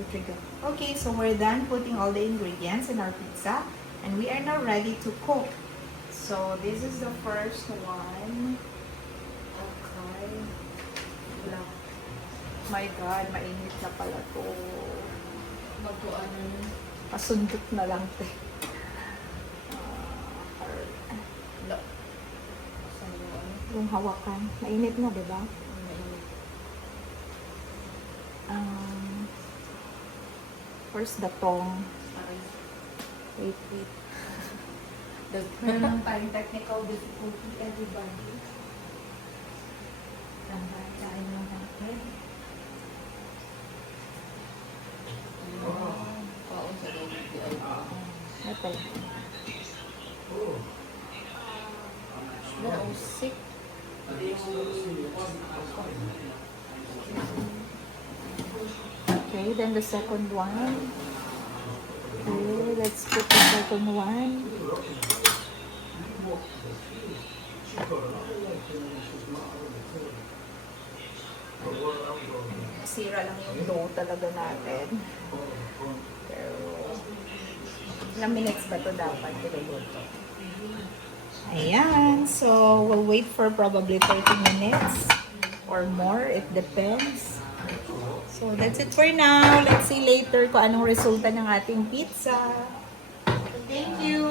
2, 3, go. Okay, so we're done putting all the ingredients in our pizza. And we are now ready to cook. So this is the first one. Okay. Black. My God, mainit na pala to. Magkuanan. Pasundot na lang to. Yung hawakan. Mainit na, di ba? First, the tong. Wait. Meron tayong technical difficulty, everybody. Tandaan lang natin. Paon sa loob di ay. Ito. They're all sick. Okay, then the second one. Okay, let's put the second one. Sira lang yung dough talaga natin. Pero, ilang minutes ba ito dapat iluluto? Ayan, so we'll wait for probably 30 minutes or more, it depends. So that's it for now. Let's see later kung anong resulta ng ating pizza. Thank you!